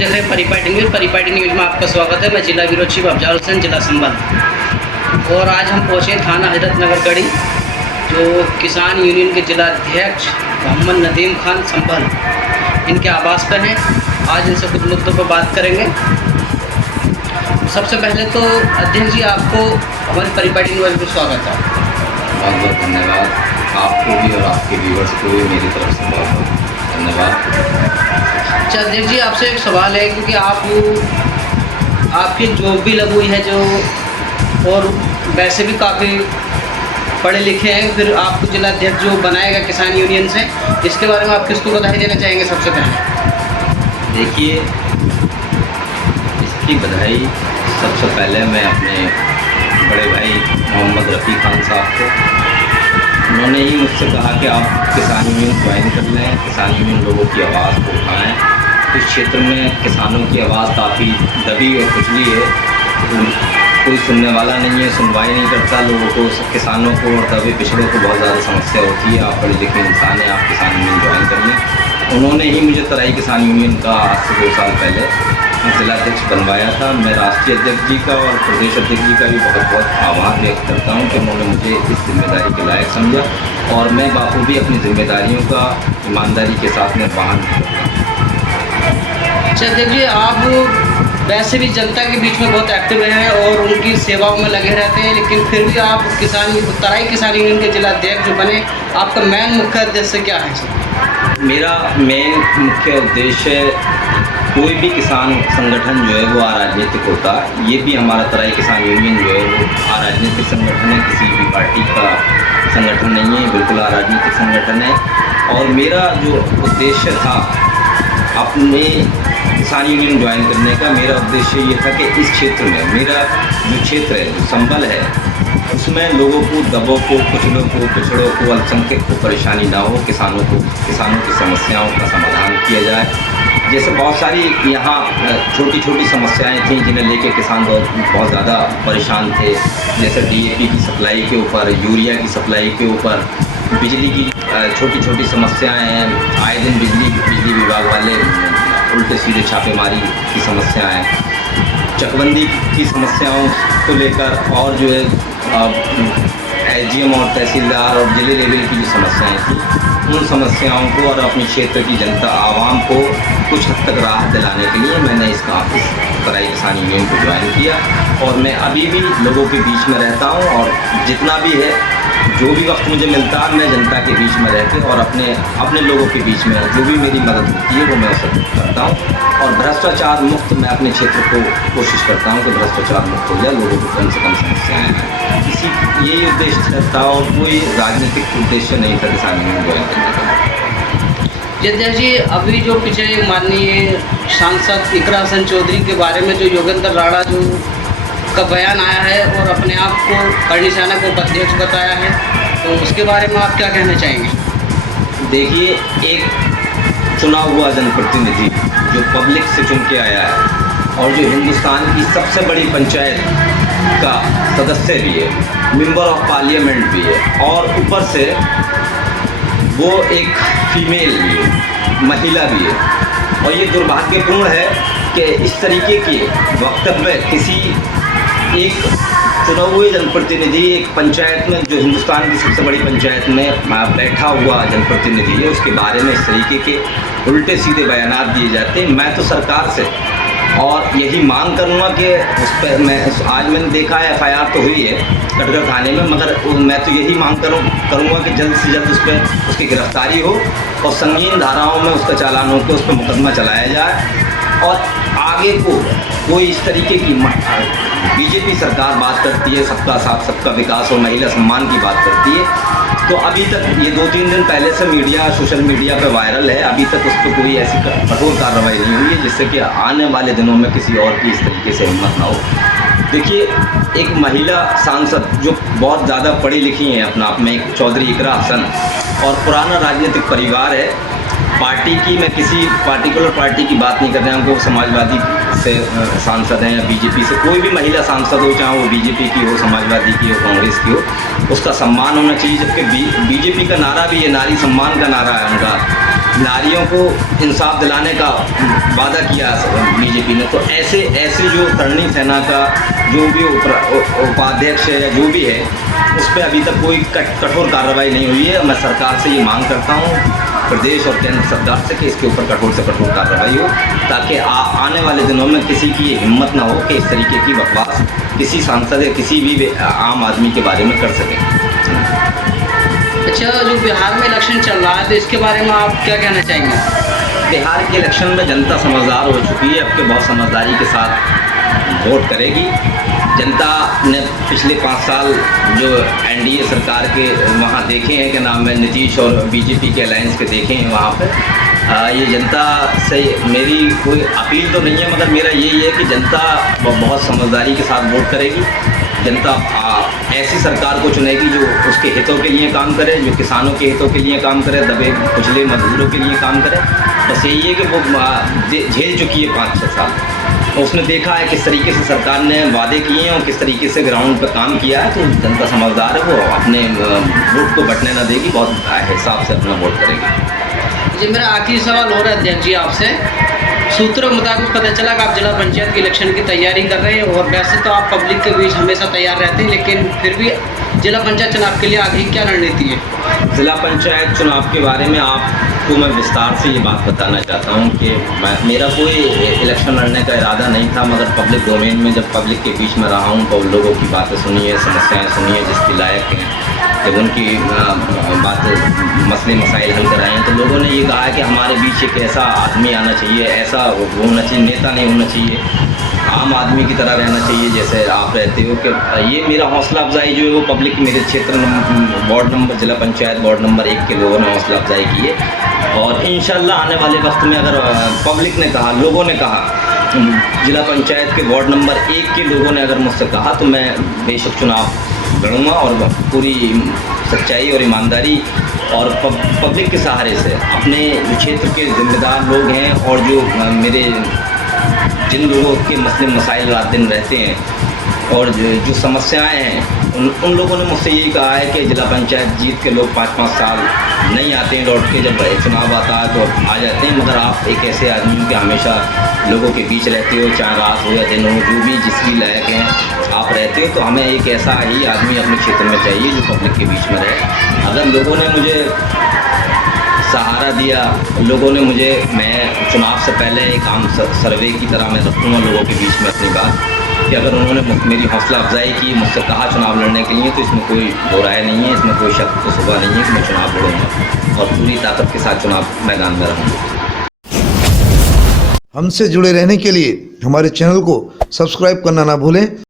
देख रहे हैं परिपाटी न्यूज़ में आपका स्वागत है। मैं जिला ब्यूरो चीफ अफजल हुसैन, जिला संभल। और आज हम पहुँचे थाना हजरत नगर गढ़ी, जो किसान यूनियन के जिला अध्यक्ष मोहम्मद नदीम खान संभल इनके आवास पर हैं। आज इनसे कुछ मुद्दों पर बात करेंगे। सबसे पहले तो अध्यक्ष जी, आपको हमारी परिपाटी न्यूज़ में स्वागत है। बहुत बहुत धन्यवाद आपको भी और आपके व्यूवर्स को भी मेरी तरफ से बहुत बहुत धन्यवाद। अच्छा अध्यक्ष जी, आपसे एक सवाल है, क्योंकि आपकी जॉब भी लगी हुई है जो, और वैसे भी काफ़ी पढ़े लिखे हैं, फिर आपको जिला अध्यक्ष जो बनाएगा किसान यूनियन से, इसके बारे में आप किसको बधाई देना चाहेंगे? सबसे पहले देखिए, इसकी बधाई सबसे पहले मैं अपने बड़े भाई मोहम्मद रफ़ी खान साहब को, उन्होंने ही मुझसे कहा कि आप किसान यूनियन ज्वाइन कर लें, किसान यूनियन लोगों की आवाज़ को उठाएँ। इस क्षेत्र में किसानों की आवाज़ काफ़ी दबी और कुचली है, कोई सुनने वाला नहीं है, सुनवाई नहीं करता लोगों को, किसानों को और दबे पिछड़ों को बहुत ज़्यादा समस्या होती है। आप पढ़े लिखे इंसान हैं, आप किसान यूनियन ज्वाइन कर लें। उन्होंने ही मुझे तराई किसान यूनियन का आज से 2 साल पहले जिलाध्यक्ष बनवाया था। मैं राष्ट्रीय अध्यक्ष जी का और प्रदेश अध्यक्ष जी का भी बहुत बहुत आभार व्यक्त करता हूं कि उन्होंने मुझे इस जिम्मेदारी के लायक समझा और मैं बाखूबी अपनी जिम्मेदारियों का ईमानदारी के साथ निर्वहन करता हूँ। अच्छा अध्यक्ष जी, आप वैसे भी जनता के बीच में बहुत एक्टिव हैं और उनकी सेवाओं में लगे रहते हैं, लेकिन फिर भी आप तराई किसान यूनियन के जिला अध्यक्ष जो बने, आपका मेन मुख्य उद्देश्य क्या है? मेरा मेन मुख्य उद्देश्य, कोई भी किसान संगठन जो है वो अराजनीतिक होता है। ये भी हमारा तराई किसान यूनियन जो है वो अराजनीतिक संगठन है, किसी भी पार्टी का संगठन नहीं है, बिल्कुल अराजनीतिक संगठन है। और मेरा जो उद्देश्य था अपने किसान यूनियन ज्वाइन करने का, मेरा उद्देश्य ये था कि इस क्षेत्र में, मेरा जो क्षेत्र है, जो संभल है, उसमें लोगों को, दबों को, कुचलों को, पिछड़ों को, अल्पसंख्यक को परेशानी ना हो, किसानों की समस्याओं का समाधान किया जाए। जैसे बहुत सारी यहाँ छोटी छोटी समस्याएं थीं जिन्हें लेके किसान बहुत ज़्यादा परेशान थे, जैसे DAP की सप्लाई के ऊपर, यूरिया की सप्लाई के ऊपर, बिजली की छोटी छोटी समस्याएं हैं। आए दिन बिजली विभाग वाले उल्टे सीधे छापेमारी की समस्याएं, चकबंदी की समस्याओं को लेकर, और जो है SDM और तहसीलदार और जिले लेवल की जो समस्याएं थी, उन समस्याओं को और अपने क्षेत्र की जनता आवाम को कुछ हद तक राहत दिलाने के लिए मैंने इस तराई किसान यूनियन को ज्वाइन किया। और मैं अभी भी लोगों के बीच में रहता हूं, और जितना भी है, जो भी वक्त मुझे मिलता है, मैं जनता के बीच में रहते और अपने लोगों के बीच में जो भी मेरी मदद होती है वो मैं उसे करता हूँ। और भ्रष्टाचार मुक्त मैं अपने क्षेत्र को कोशिश करता हूँ कि भ्रष्टाचार मुक्त हो जाए, लोगों को कम से कम समस्याएँ हैं। यही उद्देश्य था और कोई राजनीतिक उद्देश्य नहीं था किसान यूनियन ज्वाइन करने का। अध्यक्ष जी, अभी जो पिछले माननीय सांसद इकरा हसन चौधरी के बारे में जो योगेंद्र राणा जो का बयान आया है और अपने आप को करनी सेना को उपाध्यक्ष बताया है, तो उसके बारे में आप क्या कहना चाहेंगे? देखिए, एक चुना हुआ जनप्रतिनिधि जो पब्लिक से चुन के आया है और जो हिंदुस्तान की सबसे बड़ी पंचायत का सदस्य भी है, मेंबर ऑफ पार्लियामेंट भी है, और ऊपर से वो एक फीमेल भी है, महिला भी है। और ये दुर्भाग्यपूर्ण है कि इस तरीके के वक्तव्य किसी एक चुने हुए जनप्रतिनिधि, एक पंचायत में, जो हिंदुस्तान की सबसे बड़ी पंचायत में बैठा हुआ जनप्रतिनिधि है, उसके बारे में इस तरीके के उल्टे सीधे बयानात दिए जाते हैं। मैं तो सरकार से और यही मांग करूँगा कि उस पर आज मैंने देखा है FIR तो हुई है कटघर थाने में, मगर मैं तो यही मांग करूँगा कि जल्द से जल्द उस पर उसकी गिरफ्तारी हो और संगीन धाराओं में उसका चालान हो के उस पर मुकदमा चलाया जाए। और आगे को कोई इस तरीके की BJP सरकार बात करती है सबका साथ सबका विकास और महिला सम्मान की बात करती है, तो अभी तक ये 2-3 दिन पहले से सोशल मीडिया पे वायरल है, अभी तक उस पर कोई ऐसी कठोर कार्रवाई नहीं हुई है जिससे कि आने वाले दिनों में किसी और की इस तरीके से हिम्मत ना हो। देखिए, एक महिला सांसद जो बहुत ज़्यादा पढ़ी लिखी हैं अपना आप में, एक चौधरी इकरा हसन, और पुराना राजनीतिक परिवार है पार्टी की, मैं किसी पार्टिकुलर पार्टी की बात नहीं कर रहा हूँ कि वो समाजवादी से सांसद हैं या BJP से, कोई भी महिला सांसद हो, चाहे वो BJP की हो, समाजवादी की हो, कांग्रेस की हो, उसका सम्मान होना चाहिए। जबकि BJP का नारा भी है, नारी सम्मान का नारा है उनका, नारियों को इंसाफ दिलाने का वादा किया बीजेपी ने, तो ऐसे जो तरुणी सेना का जो भी उपाध्यक्ष है या जो भी है, उस पर अभी तक कोई कठोर कार्रवाई नहीं हुई है। मैं सरकार से ये मांग करता हूँ, प्रदेश और केंद्र सरकार से, कि इसके ऊपर कठोर से कठोर कार्रवाई हो, ताकि आने वाले दिनों में किसी की हिम्मत ना हो कि इस तरीके की बकवास किसी सांसद या किसी भी आम आदमी के बारे में कर सकें। अच्छा, जो बिहार में इलेक्शन चल रहा है तो इसके बारे में आप क्या कहना चाहेंगे? बिहार के इलेक्शन में जनता समझदार हो चुकी है, अब के बहुत समझदारी के साथ वोट करेगी। जनता ने पिछले 5 साल जो एनडीए सरकार के वहाँ देखे हैं, क्या नाम है, नीतीश और बीजेपी के अलायंस के देखे हैं वहाँ पर। ये जनता से मेरी कोई अपील तो नहीं है, मगर मेरा यही है कि जनता बहुत समझदारी के साथ वोट करेगी। जनता ऐसी सरकार को चुनेगी जो उसके हितों के लिए काम करे, जो किसानों के हितों के लिए काम करे, दबे कुचले मजदूरों के लिए काम करे। बस यही है कि वो झेल चुकी है 5-6 साल, उसने देखा है किस तरीके से सरकार ने वादे किए हैं और किस तरीके से ग्राउंड पर काम किया है। तो जनता समझदार है, वो अपने वोट को बटने ना देगी, बहुत हिसाब से अपना वोट करेगी। जी, मेरा आखिरी सवाल हो रहा है अध्यक्ष जी आपसे। सूत्रों के मुताबिक पता चला कि आप जिला पंचायत के इलेक्शन की तैयारी कर रहे हैं, और वैसे तो आप पब्लिक के बीच हमेशा तैयार रहते हैं, लेकिन फिर भी जिला पंचायत चुनाव के लिए आगे क्या रणनीति है? जिला पंचायत चुनाव के बारे में आपको मैं विस्तार से ये बात बताना चाहता हूँ कि मेरा कोई इलेक्शन लड़ने का इरादा नहीं था, मगर पब्लिक डोमेन में जब पब्लिक के बीच में रहा हूँ तो लोगों की बातें सुनी है, समस्याएँ सुनी है, जिसकी लायक हैं, जब उनकी मसले मसाइल हल कराए हैं, तो लोगों ने ये कहा है कि हमारे बीच एक ऐसा आदमी आना चाहिए, ऐसा होना चाहिए, नेता नहीं होना चाहिए, आम आदमी की तरह रहना चाहिए जैसे आप रहते हो। कि ये मेरा हौसला अफजाई जो है वो पब्लिक मेरे क्षेत्र वार्ड नंबर जिला पंचायत वार्ड नंबर 1 के लोगों ने हौसला अफजाई की है। और इंशाल्लाह आने वाले वक्त में अगर पब्लिक ने कहा, लोगों ने कहा, जिला पंचायत के वार्ड नंबर 1 के लोगों ने अगर मुझसे कहा, तो मैं बेशक चुनाव लड़ूँगा और पूरी सच्चाई और ईमानदारी और पब्लिक के सहारे से, अपने क्षेत्र के जिम्मेदार लोग हैं और जो मेरे जिन लोगों के मसले मसाइल रात दिन रहते हैं और जो समस्याएं हैं, उन लोगों ने मुझसे यही कहा है कि जिला पंचायत जीत के लोग 5-5 साल नहीं आते हैं लौट के, जब चुनाव आता है तो आ जाते हैं, मगर आप एक ऐसे आदमी हो कि हमेशा लोगों के बीच रहते हो, चाहे रात हो या दिन हो, जो भी जिसकी लायक हैं आप रहते हो। तो हमें एक ऐसा ही आदमी अपने क्षेत्र में चाहिए जो पब्लिक के बीच में रहे। अगर लोगों ने मुझे सहारा दिया, लोगों ने मुझे, मैं चुनाव से पहले एक आम सर्वे की तरह मैं रखूँगा लोगों के बीच में अपनी बात, कि अगर उन्होंने मेरी हौसला अफजाई की, मुझसे कहा चुनाव लड़ने के लिए, तो इसमें कोई दो राय नहीं है, इसमें कोई शक तो सुबह नहीं है कि मैं चुनाव लड़ूँगा और पूरी ताकत के साथ चुनाव मैदान में रहूँगा। हमसे जुड़े रहने के लिए हमारे चैनल को सब्सक्राइब करना ना भूलें